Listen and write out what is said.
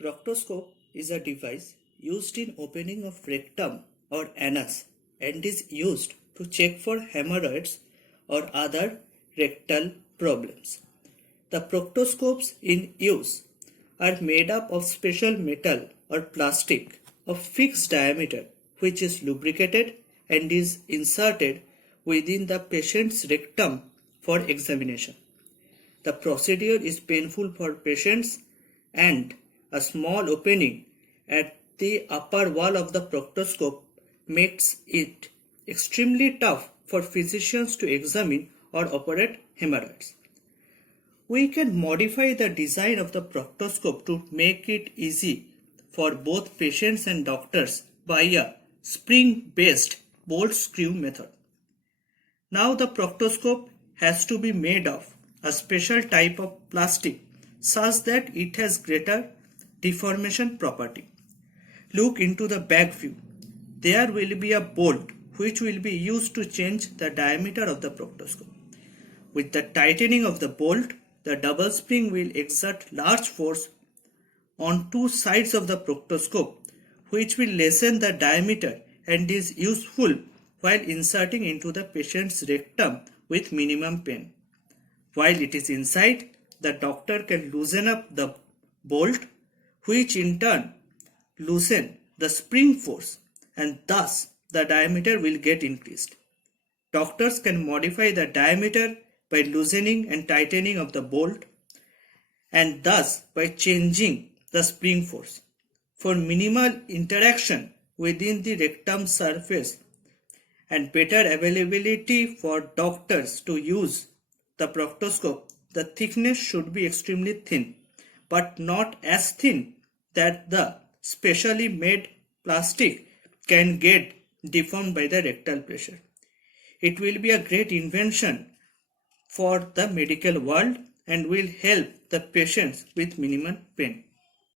Proctoscope is a device used in opening of rectum or anus and is used to check for hemorrhoids or other rectal problems. The proctoscopes in use are made up of special metal or plastic of fixed diameter which is lubricated and is inserted within the patient's rectum for examination. The procedure is painful for patients and a small opening at the upper wall of the proctoscope makes it extremely tough for physicians to examine or operate hemorrhoids. We can modify the design of the proctoscope to make it easy for both patients and doctors by a spring-based bolt screw method. Now the proctoscope has to be made of a special type of plastic such that it has greater deformation property. Look into the back view. There will be a bolt which will be used to change the diameter of the proctoscope. With the tightening of the bolt, the double spring will exert large force on two sides of the proctoscope, which will lessen the diameter and is useful while inserting into the patient's rectum with minimum pain. While it is inside, the doctor can loosen up the bolt, which in turn loosen the spring force, and thus the diameter will get increased. Doctors can modify the diameter by loosening and tightening of the bolt and thus by changing the spring force. For minimal interaction within the rectum surface and better availability for doctors to use the proctoscope, the thickness should be extremely thin, but not as thin that the specially made plastic can get deformed by the rectal pressure. It will be a great invention for the medical world and will help the patients with minimal pain.